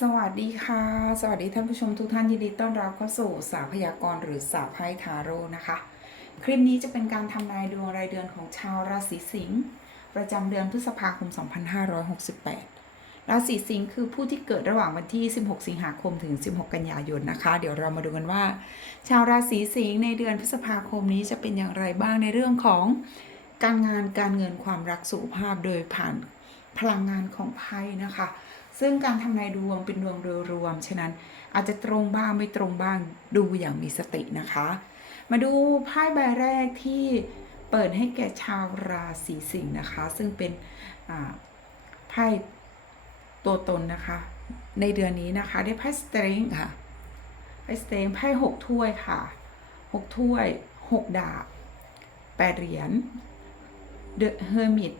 สวัสดีค่ะ สวัสดีท่านผู้ชมทุกท่านยินดีต้อนรับเข้าสู่สาพยากรหรือสาไพ่ทาโร่นะคะ คลิปนี้จะเป็นการทำนายดวงรายเดือนของชาวราศีสิงห์ประจำเดือนพฤษภาคม 2568 ราศีสิงห์คือผู้ที่เกิดระหว่างวันที่ 16 สิงหาคมถึง 16 กันยายนนะคะ เดี๋ยวเรามาดูกันว่า ชาวราศีสิงห์ในเดือนพฤษภาคมนี้จะเป็นอย่างไรบ้างในเรื่องของการงานการเงินความรักสุขภาพโดยผ่านพลังงานของไพ่นะคะ ซึ่งการทำนายดวงเป็นดวงโดยรวม ฉะนั้นอาจจะตรงบ้างไม่ตรงบ้างดูอย่างมีสตินะคะ มาดูไพ่ใบแรกที่เปิดให้แก่ชาวราศีสิงห์นะคะ ซึ่งเป็นไพ่ตัวตนนะคะ ในเดือนนี้นะคะได้ไพ่สเตรงค่ะไพ่สเตรงไพ่หกถ้วยค่ะหกถ้วยหกดาบแปดเหรียญ The Hermit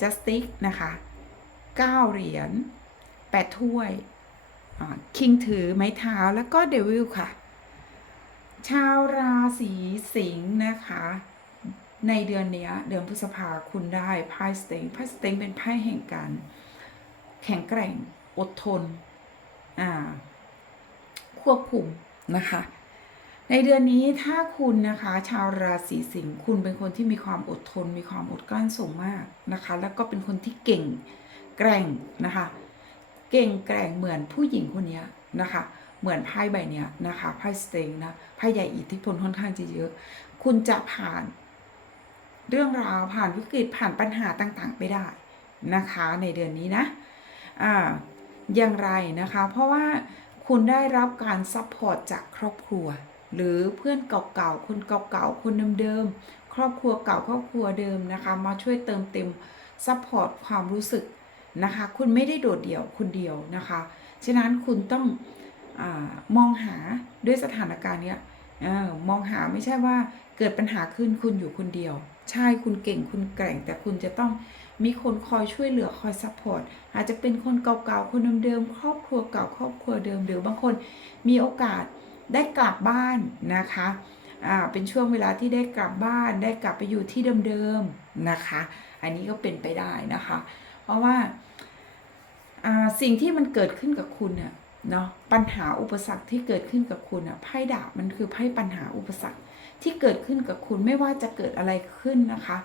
Justice นะคะเก้าเหรียญ แปดถ้วย คิงถือไม้เท้าแล้วก็เดวิลค่ะ ชาวราศีสิงห์นะคะ ในเดือนนี้เดือนพฤษภาคุณได้ไพ่สเต็งไพ่สเต็งเป็นไพ่แห่งการ แข็งแกร่งอดทน อ่า ควบคุมนะคะในเดือนนี้ถ้าคุณนะคะ ชาวราศีสิงห์คุณเป็นคนที่มีความอดทน มีความอดกลั้นสูงมากนะคะ แล้วก็เป็นคนที่เก่งแกร่งนะคะ เก่งแกร่งเหมือนผู้หญิงคนนี้นะคะ เหมือนไพ่ใบเนี้ยนะคะไพ่สเต็งนะไพ่ใหญ่อิทธิพลค่อนข้างจะเยอะ คุณจะผ่านเรื่องราวผ่านวิกฤตผ่านปัญหาต่างๆ ไปได้นะคะในเดือนนี้นะอ่าอย่างไรนะคะ เพราะว่าคุณได้รับการซัพพอร์ตจากครอบครัว หรือเพื่อนเก่าๆคนเก่าๆคนเดิมๆครอบครัวเก่าครอบครัวเดิมนะคะ มาช่วยเติมเต็มซัพพอร์ตความรู้สึก นะคะ คุณไม่ได้โดดเดี่ยวคนเดียวนะคะ ฉะนั้นคุณต้องอมองหาด้วยสถานการณ์เนี้ยออมองหาไม่ใช่ว่าเกิดปัญหาขึ้นคุณอยู่คนเดียว ใช่คุณเก่งคุณแกร่ง แต่คุณจะต้องมีคนคอยช่วยเหลือคอยซัพพอร์ตอาจจะเป็นคนเก่าๆคนเดิมๆครอบครัวเก่าครอบครัวเดิมหรือบางคนมีโอกาสได้กลับบ้านนะคะอ่าเป็นช่วงเวลาที่ได้กลับบ้านได้กลับไปอยู่ที่เดิมๆนะคะ อันนี้ก็เป็นไปได้นะคะ เพราะว่า สิ่งที่มันเกิดขึ้นกับคุณเนี่ยเนาะปัญหาอุปสรรคที่เกิดขึ้นกับคุณอะไพ่ดาบมันคือไพ่ปัญหาอุปสรรคที่เกิดขึ้นกับคุณไม่ว่าจะเกิดอะไรขึ้นนะคะ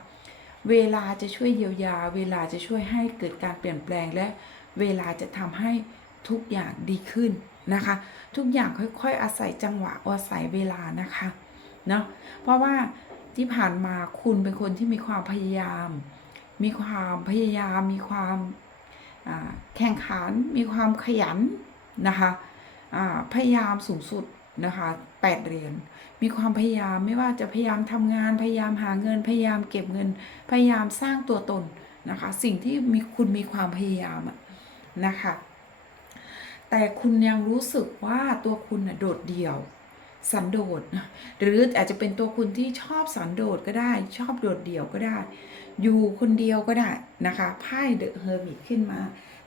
เวลาจะช่วยเยียวยา เวลาจะช่วยให้เกิดการเปลี่ยนแปลงและเวลาจะทำให้ทุกอย่างดีขึ้นนะคะ ทุกอย่างค่อยๆ อาศัยจังหวะอาศัยเวลานะคะเนาะเพราะว่าที่ผ่านมาคุณเป็นคนที่มีความพยายาม มีความพยายามมีความ แข่งขันมีความขยันนะคะพยายามสูงสุดนะคะแปดเหรียญมีความพยายามไม่ว่าจะพยายามทำงานพยายามหาเงิน พยายามเก็บเงิน พยายามสร้างตัวตนนะคะ สิ่งที่มีคุณมีความพยายามนะคะ แต่คุณยังรู้สึกว่าตัวคุณโดดเดี่ยว สันโดษหรืออาจจะเป็นตัวคุณที่ชอบสันโดษก็ได้ ชอบโดดเดี่ยวก็ได้ อยู่คนเดียวก็ได้นะคะไพ่เดอะเฮอร์มิตขึ้นมา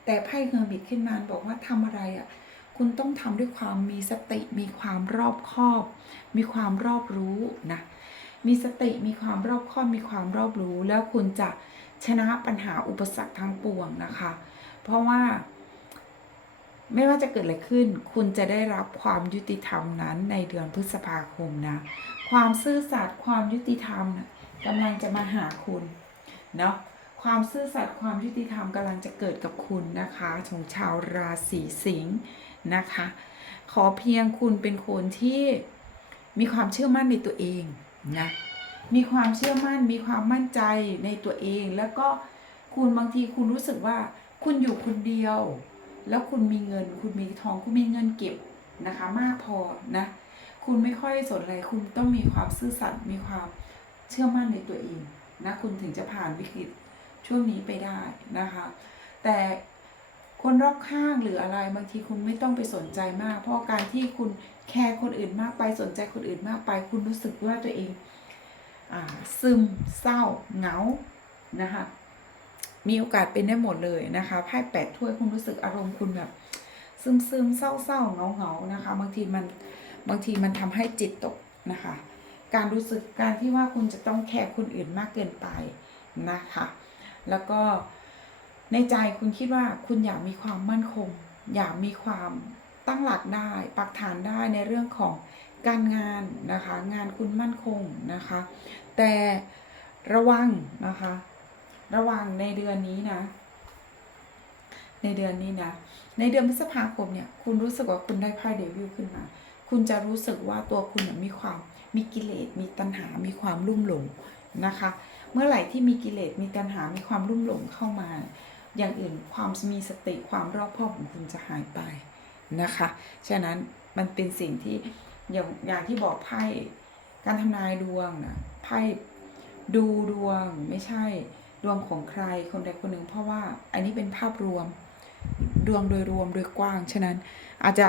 แต่ไพ่เฮอร์มิตขึ้นมาบอกว่าทำอะไรอะ่ะคุณต้องทำด้วยความมีสติมีความรอบคอบ มีความรอบรู้นะมีสติมีความรอบคอบมีความรอบรู้ แล้วคุณจะชนะปัญหาอุปสรรคทั้งปวงนะคะ เพราะว่า ไม่ว่าจะเกิดอะไรขึ้น คุณจะได้รับความยุติธรรมนั้นในเดือนพฤษภาคมนะ ความซื่อสัตย์ความยุติธรรมนะกำลังจะมาหาคุณเนาะความซื่อสัตย์ความยุติธรรมกำลังจะเกิดกับคุณนะคะของชาวราศีสิงห์นะคะ ขอเพียงคุณเป็นคนที่มีความเชื่อมั่นในตัวเองนะมีความเชื่อมั่น มีความมั่นใจในตัวเอง แล้วก็คุณบางทีคุณรู้สึกว่าคุณอยู่คนเดียว แล้วคุณมีเงิน คุณมีทองคุณมีเงินเก็บนะคะ มากพอนะ คุณไม่ค่อยสนอะไรคุณต้องมีความซื่อสัตย์มีความเชื่อมั่นในตัวเองนะคุณถึงจะผ่านวิกฤตช่วงนี้ไปได้นะคะ แต่คนรอบข้างหรืออะไรบางทีคุณไม่ต้องไปสนใจมาก เพราะการที่คุณแคร์คนอื่นมากไปสนใจคนอื่นมากไป คุณรู้สึกว่าตัวเองอซึมเศร้าเหงานะคะ มีโอกาสเป็นได้หมดเลยนะคะไพ่แปดถ้วยคุณรู้สึกอารมณ์คุณแบบ ซึมซึมเศร้าเศร้าเงาเงานะคะ บางทีมันบางทีมันทำให้จิตตกนะคะ การรู้สึกการที่ว่าคุณจะต้องแคร์คนอื่นมากเกินไปนะคะ แล้วก็ในใจคุณคิดว่าคุณอยากมีความมั่นคง อยากมีความตั้งหลักได้ ปักฐานได้ในเรื่องของการงานนะคะ งานคุณมั่นคงนะคะ แต่ระวังนะคะ ระวังในเดือนนี้นะ ในเดือนนี้นะ ในเดือนพฤษภาคมเนี่ย คุณรู้สึกว่าคุณได้ไพ่เดวิลขึ้นมา คุณจะรู้สึกว่าตัวคุณมีความมีกิเลส มีตัณหา มีความลุ่มหลงนะคะ เมื่อไหร่ที่มีกิเลส มีตัณหา มีความลุ่มหลงเข้ามา อย่างอื่นความมีสติความรอบคอบของคุณจะหายไปนะคะ ฉะนั้นมันเป็นสิ่งที่อย่างอย่างที่บอกไพ่การทำนายดวงนะไพ่ดูดวงไม่ใช่ ดวงของใครคนใดคนหนึ่ง เพราะว่าอันนี้เป็นภาพรวม ดวงโดยรวมโดยกว้าง ฉะนั้นอาจจะ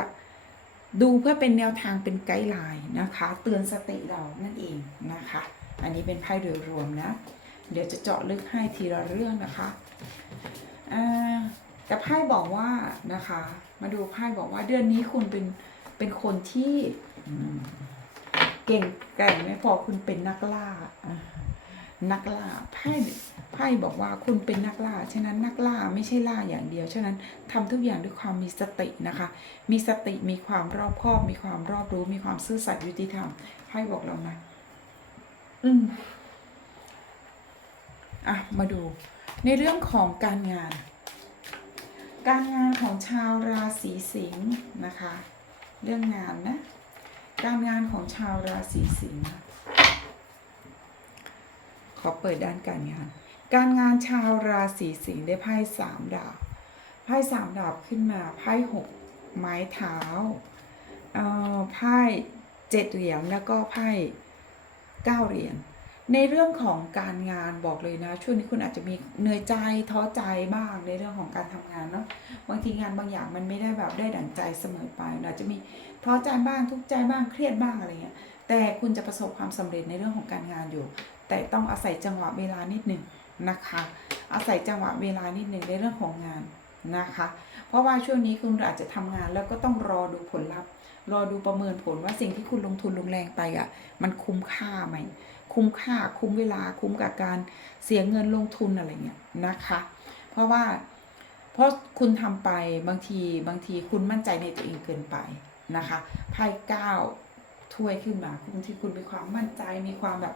ดูเพื่อเป็นแนวทางเป็นไกด์ไลน์นะคะ เตือนสติเรานั่นเองนะคะ อันนี้เป็นไพ่โดยรวมนะ เดี๋ยวจะเจาะลึกให้ทีละเรื่องนะคะแต่ไพ่บอกว่านะคะ มาดูไพ่บอกว่าเดือนนี้คุณเป็นเป็นคนที่เก่งแกร่งไม่พอคุณเป็นนักล่านักล่าไพ่ พ่บอกว่าคุณเป็นนักล่า ฉะนั้นนักล่าไม่ใช่ล่าอย่างเดียว ฉะนั้นทำทุกอย่างด้วยความมีสตินะคะ มีสติมีความรอบคอบ มีความรอบรู้ มีความซื่อสัตย์ยุติธรรมไพ่บอกเรานะอืมอะมาดู ในเรื่องของการงาน การงานของชาวราศีสิงห์นะคะ เรื่องงานนะ การงานของชาวราศีสิงห์ขอเปิดด้านการงาน การงานชาวราศีสิงห์ได้ไพ่สามดาบไพ่สามดาบขึ้นมาไพ่หกไม้เท้าอ่อไพ่เจ็ดเหรียญแล้วก็ไพ่เก้าเหรียญในเรื่องของการงานบอกเลยนะ ช่วงนี้คุณอาจจะมีเหนื่อยใจท้อใจบ้างในเรื่องของการทำงานเนาะบางทีงานบางอย่างมันไม่ได้แบบได้ดั่งใจเสมอไปอาจจะมีท้อใจบ้างทุกข์ใจบ้างเครียดบ้างอะไรเงี้ยแต่คุณจะประสบความสำเร็จในเรื่องของการงานอยู่ แต่ต้องอาศัยจังหวะเวลานิดหนึ่ง นะคะ อาศัยจังหวะเวลานิดหนึ่งในเรื่องของงานนะคะ เพราะว่าช่วงนี้คุณอาจจะทำงานแล้วก็ต้องรอดูผลลัพธ์ รอดูประเมินผลว่าสิ่งที่คุณลงทุนลงแรงไปอะ มันคุ้มค่าไหม คุ้มค่าคุ้มเวลาคุ้มกับการเสียเงินลงทุนอะไรเงี้ยนะคะ เพราะว่าเพราะคุณทำไปบางทีบางทีคุณมั่นใจในตัวเองเกินไปนะคะไพ่เก้าถ้วยขึ้นมาบางทีคุณมีความมั่นใจมีความแบบ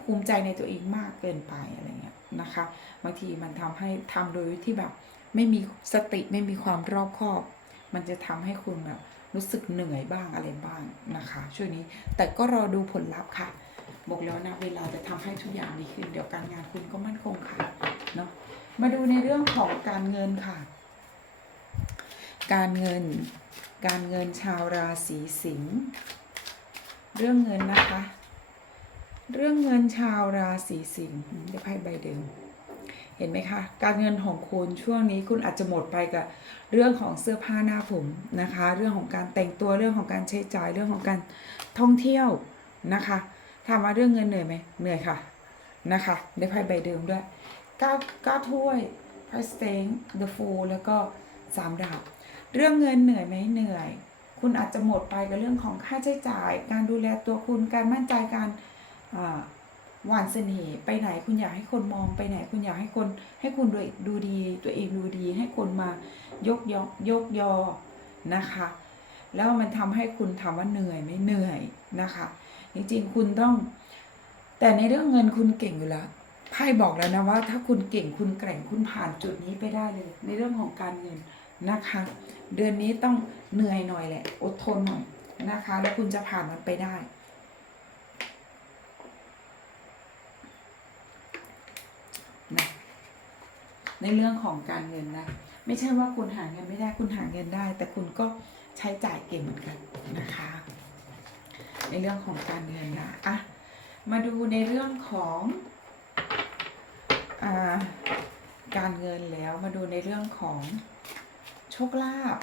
ภูมิใจในตัวเองมากเกินไปอะไรเงี้ย นะคะบางทีมันทำให้ทำโดยที่แบบไม่มีสติไม่มีความรอบคอบ มันจะทำให้คุณแบบรู้สึกเหนื่อยบ้างอะไรบ้างนะคะ ช่วงนี้แต่ก็รอดูผลลัพธ์ค่ะ บอกแล้วนะเวลาจะทำให้ทุกอย่างดีขึ้น เดี๋ยวการงานคุณก็มั่นคงค่ะเนาะมาดูในเรื่องของการเงินค่ะ การเงิน การเงินชาวราศีสิงห์เรื่องเงินนะคะ เรื่องเงินชาวราศีสิงห์ได้ไพ่ใบเดิมเห็นไหมคะ การเงินของคุณช่วงนี้คุณอาจจะหมดไปกับเรื่องของเสื้อผ้าหน้าผมนะคะ เรื่องของการแต่งตัวเรื่องของการใช้จ่ายเรื่องของการท่องเที่ยวนะคะถามว่าเรื่องเงินเหนื่อยไหมเหนื่อยค่ะนะคะได้ไพ่ใบเดิมด้วยเก้าเก้าถ้วยไพ่สเต็งเดอะฟูลแล้วก็สามดาบเรื่องเงินเหนื่อยไหมเหนื่อย คุณอาจจะหมดไปกับเรื่องของค่าใช้จ่าย การดูแลตัวคุณการมั่นใจการ หวานเสน่ห์ไปไหนคุณอยากให้คนมองไปไหนคุณอยากให้คน ให้คุณดูดูดี ตัวเองดูดี ให้คนมายกยอยกยอนะคะ แล้วมันทำให้คุณถามว่าเหนื่อยไหมเหนื่อยนะคะ จริงๆคุณต้อง แต่ในเรื่องเงินคุณเก่งอยู่แล้วไพ่บอกแล้วนะว่า ถ้าคุณเก่งคุณแกร่งคุณผ่านจุดนี้ไปได้เลย ในเรื่องของการเงินนะคะ เดือนนี้ต้องเหนื่อยหน่อยแหละ อดทนหน่อยนะคะ แล้วคุณจะผ่านมันไปได้นะ ในเรื่องของการเงินนะ ไม่ใช่ว่าคุณหาเงินไม่ได้คุณหาเงินได้ แต่คุณก็ใช้จ่ายเก่งเหมือนกันนะคะ ในเรื่องของการเงินนะอะมาดูในเรื่องของอการเงินแล้วมาดูในเรื่องของโชคลาภ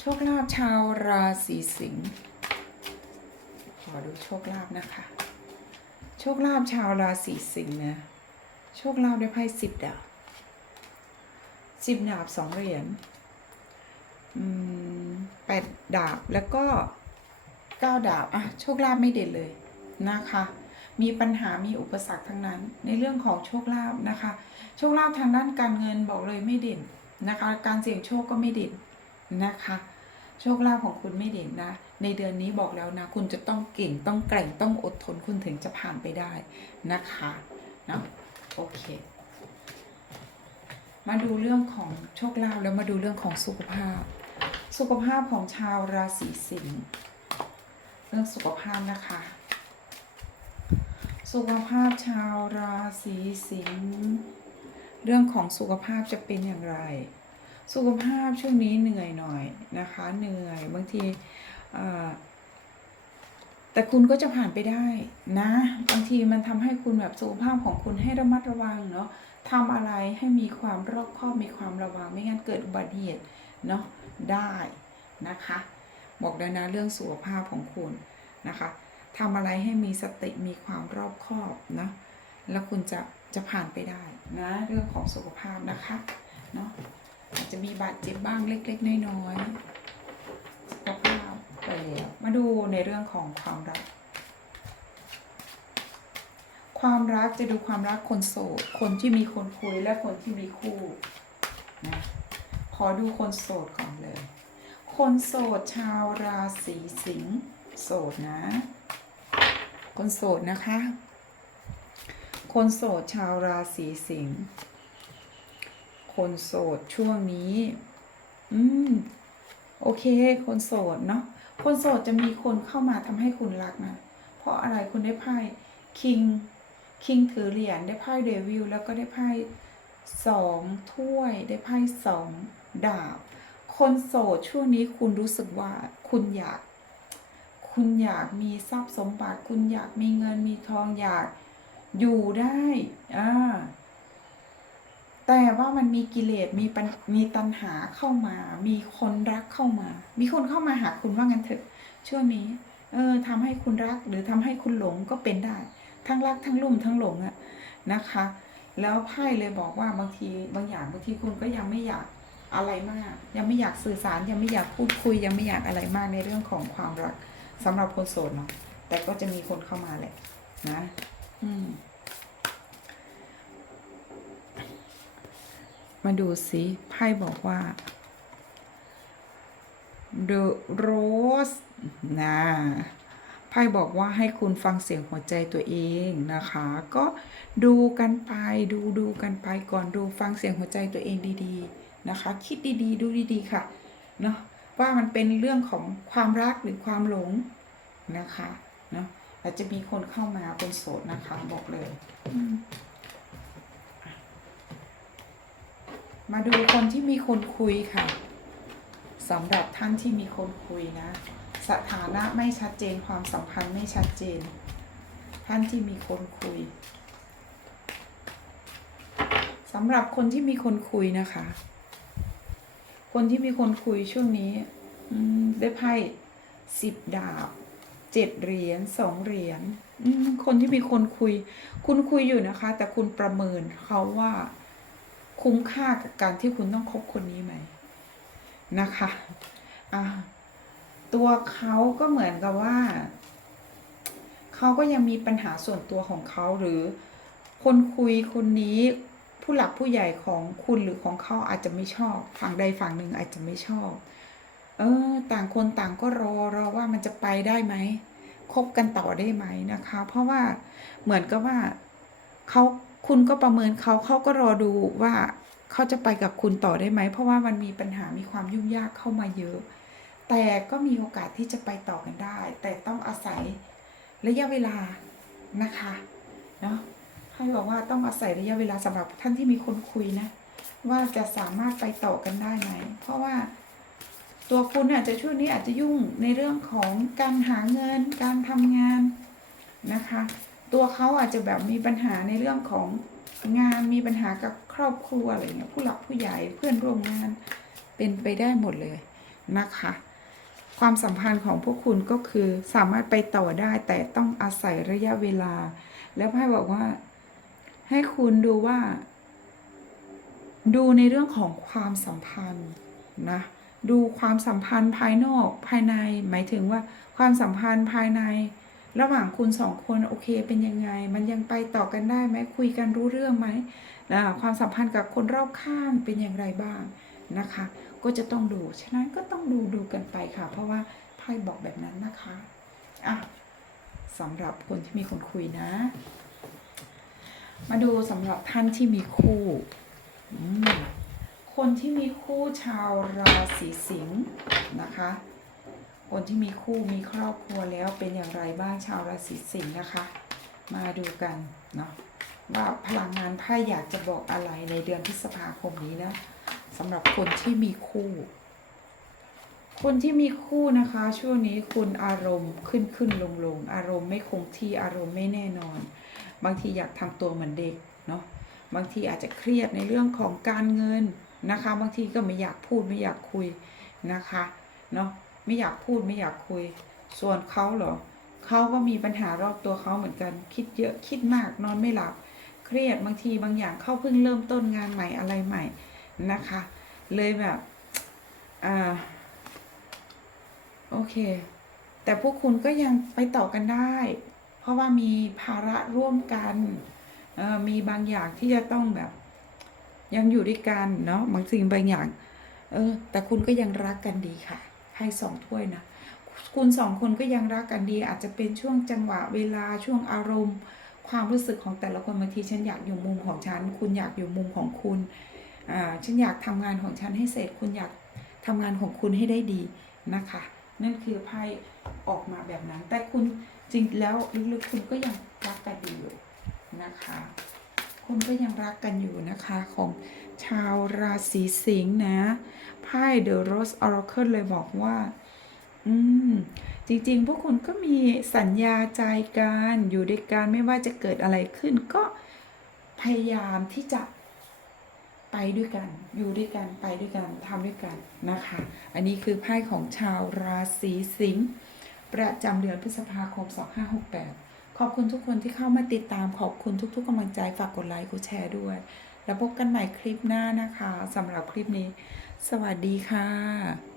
โชคลาภชาวราศีสิงห์ขอดูโชคลาภนะคะ โชคลาภชาวราศีสิงห์นะโชคลาภด้วยไพ่สิบดาบ สิบดาบสองเหรียญแปดดาบแล้วก็เก้าดาบอะโชคลาภไม่เด่นเลยนะคะ มีปัญหามีอุปสรรคทั้งนั้น ในเรื่องของโชคลาภนะคะ โชคลาภทางด้านการเงินบอกเลยไม่เด่นนะคะ การเสี่ยงโชคก็ไม่เด่นนะคะ โชคลาภของคุณไม่เด่นนะ ในเดือนนี้บอกแล้วนะ คุณจะต้องเก่งต้องแกร่งต้องอดทนคุณถึงจะผ่านไปได้นะคะเนาะโอเค มาดูเรื่องของโชคลาภแล้วมาดูเรื่องของสุขภาพ สุขภาพของชาวราศีสิงห์เรื่องสุขภาพนะคะ สุขภาพชาวราศีสิงห์เรื่องของสุขภาพจะเป็นอย่างไร สุขภาพช่วงนี้เหนื่อยหน่อยนะคะ เหนื่อยบางทีแต่คุณก็จะผ่านไปได้นะ บางทีมันทำให้คุณแบบสุขภาพของคุณให้ระมัดระวังเนาะ ทำอะไรให้มีความรอบคอบมีความระวัง ไม่งั้นเกิดอุบัติเหตุเนาะได้นะคะ บอกเลยนะเรื่องสุขภาพของคุณนะคะทำอะไรให้มีสติมีความรอบคอบเนาะแล้วคุณจะจะผ่านไปได้นะเรื่องของสุขภาพนะคะเนาะอาจจะมีบาดเจ็บบ้างเล็ก ๆ น้อยๆสุขภาพไปแล้วมาดูในเรื่องของความรัก ความรักจะดูความรักคนโสด คนที่มีคนคุยและคนที่มีคู่นะขอดูคนโสดก่อนเลย คนโสดชาวราศีสิงห์โสดนะ คนโสดนะคะ คนโสดชาวราศีสิงห์คนโสดช่วงนี้ อืม โอเค คนโสดเนาะ คนโสดจะมีคนเข้ามาทำให้คุณรักนะ เพราะอะไรคุณได้ไพ่คิง คิงถือเหรียญได้ไพ่เดวิลแล้วก็ได้ไพ่สองถ้วยได้ไพ่สองดาบ คนโสดช่วงนี้คุณรู้สึกว่าคุณอยาก คุณอยากมีทรัพย์สมบัติ คุณอยากมีเงินมีทองอยากอยู่ได้อ่าแต่ว่ามันมีกิเลสมีปัญมีตัณหาเข้ามา มีคนรักเข้ามา มีคนเข้ามาหาคุณว่างั้นเถอะช่วงนี้ เออทำให้คุณรักหรือทำให้คุณหลงก็เป็นได้ ทั้งรักทั้งลุ่มทั้งหลงอะนะคะ แล้วไพ่เลยบอกว่าบางทีบางอย่างบางทีคุณก็ยังไม่อยากอะไรมาก ยังไม่อยากสื่อสารยังไม่อยากพูดคุยยังไม่อยากอะไรมากในเรื่องของความรักสำหรับคนโสดเนาะแต่ก็จะมีคนเข้ามาแหละนะ อืมมาดูสิไพ่บอกว่า The Rose นะ ไพ่บอกว่าให้คุณฟังเสียงหัวใจตัวเองนะคะ ก็ดูกันไปดูดูกันไปก่อนดูฟังเสียงหัวใจตัวเองดีๆนะคะ คิดดีๆ ดูดีๆค่ะเนาะว่ามันเป็นเรื่องของความรักหรือความหลงนะคะเนาะอาจจะมีคนเข้ามาคนโสดนะคะ บอกเลยมมาดูคนที่มีคนคุยค่ะสำหรับท่านที่มีคนคุยนะ สถานะไม่ชัดเจนความสัมพันธ์ไม่ชัดเจน ท่านที่มีคนคุยสำหรับคนที่มีคนคุยนะคะ คนที่มีคนคุยช่วงนี้ได้ไพ่สิบดาบเจ็ดเหรียญสองเหรียญคนที่มีคนคุย คุณคุยอยู่นะคะ แต่คุณประเมินเขาว่าคุ้มค่ากับการที่คุณต้องคบคนนี้ไหมนะคะ อะ ตัวเขาก็เหมือนกับว่า เขาก็ยังมีปัญหาส่วนตัวของเขาหรือ คนคุยคนนี้ผู้หลักผู้ใหญ่ของคุณหรือของเขาอาจจะไม่ชอบ ฝั่งใดฝั่งหนึ่งอาจจะไม่ชอบ เออ ต่างคนต่างก็รอรอว่ามันจะไปได้ไหมคบกันต่อได้ไหมนะคะ เพราะว่าเหมือนกับว่าเขาคุณก็ประเมินเขาเขาก็รอดูว่าเขาจะไปกับคุณต่อได้ไหม เพราะว่ามันมีปัญหามีความยุ่งยากเข้ามาเยอะ แต่ก็มีโอกาสที่จะไปต่อกันได้ แต่ต้องอาศัยระยะเวลานะคะเนาะให้บอกว่าต้องอาศัยระยะเวลาสำหรับท่านที่มีคนคุยนะ ว่าจะสามารถไปต่อกันได้ไหม เพราะว่าตัวคุณอาจจะช่วงนี้อาจจะยุ่งในเรื่องของการหาเงินการทำงานนะคะ ตัวเขาอาจจะแบบมีปัญหาในเรื่องของงานมีปัญหากับครอบครัวอะไรเงี้ยผู้หลักผู้ใหญ่เพื่อนร่วมงานเป็นไปได้หมดเลยนะคะ ความสัมพันธ์ของพวกคุณก็คือสามารถไปต่อได้แต่ต้องอาศัยระยะเวลา แล้วไพ่บอกว่า ให้คุณดูว่า ดูในเรื่องของความสัมพันธ์นะดูความสัมพันธ์ภายนอกภายใน หมายถึงว่าความสัมพันธ์ภายใน ระหว่างคุณสองคนโอเคเป็นยังไง มันยังไปต่อกันได้ไหมคุยกันรู้เรื่องไหมนะความสัมพันธ์กับคนรอบข้างเป็นอย่างไรบ้าง นะคะ ก็จะต้องดู ฉะนั้นก็ต้องดูดูกันไปค่ะ เพราะว่าไพ่บอกแบบนั้นนะคะอะสำหรับคนที่มีคนคุยนะ มาดูสำหรับท่านที่มีคู่คนที่มีคู่ชาวราศีสิงห์นะคะ คนที่มีคู่มีครอบครัวแล้วเป็นอย่างไรบ้างชาวราศีสิงห์นะคะ มาดูกันเนาะว่าพลังงานไพ่อยากจะบอกอะไรในเดือนพฤษภาคมนี้นะ สำหรับคนที่มีคู่ คนที่มีคู่นะคะ ช่วงนี้คุณอารมณ์ขึ้นขึ้นลงลงอารมณ์ไม่คงที่อารมณ์ไม่แน่นอน บางทีอยากทำตัวเหมือนเด็กเนาะบางทีอาจจะเครียดในเรื่องของการเงินนะคะ บางทีก็ไม่อยากพูดไม่อยากคุยนะคะเนาะไม่อยากพูดไม่อยากคุย ส่วนเขาเหรอเขาก็มีปัญหารอบตัวเขาเหมือนกัน คิดเยอะคิดมากนอนไม่หลับ เครียดบางทีบางอย่างเขาเพิ่งเริ่มต้นงานใหม่อะไรใหม่ นะคะ เลยแบบอ่าโอเค แต่พวกคุณก็ยังไปต่อกันได้ เพราะว่ามีภาระร่วมกันมีบางอย่างที่จะต้องแบบ ยังอยู่ด้วยกันเนาะบางสิ่งบางอย่าง เออ แต่คุณก็ยังรักกันดีค่ะให้สองถ้วยนะคุณสองคนก็ยังรักกันดี อาจจะเป็นช่วงจังหวะเวลาช่วงอารมณ์ ความรู้สึกของแต่ละคนบางทีฉันอยากอยู่มุมของฉัน คุณอยากอยู่มุมของคุณ ฉันอยากทำงานของฉันให้เสร็จ คุณอยากทำงานของคุณให้ได้ดีนะคะ นั่นคือไพ่ออกมาแบบนั้น แต่คุณจริงแล้วลึกๆคุณก็ยังรักกันดีอยู่นะคะ คุณก็ยังรักกันอยู่นะคะของชาวราศีสิงห์นะ ไพ่ The Rose Oracle เลยบอกว่า อืม จริงๆ พวกคุณก็มีสัญญาใจกันอยู่ด้วยกันไม่ว่าจะเกิดอะไรขึ้นก็พยายามที่จะ ไปด้วยกัน อยู่ด้วยกัน ไปด้วยกันทำด้วยกันนะคะ อันนี้คือไพ่ของชาวราศีสิงห์ประจำเดือนพฤษภาคม 2568 ขอบคุณทุกคนที่เข้ามาติดตาม ขอบคุณทุก ๆกำลังใจ ฝากกดไลค์ กดแชร์ด้วย แล้วพบกันใหม่คลิปหน้านะคะสำหรับคลิปนี้ สวัสดีค่ะ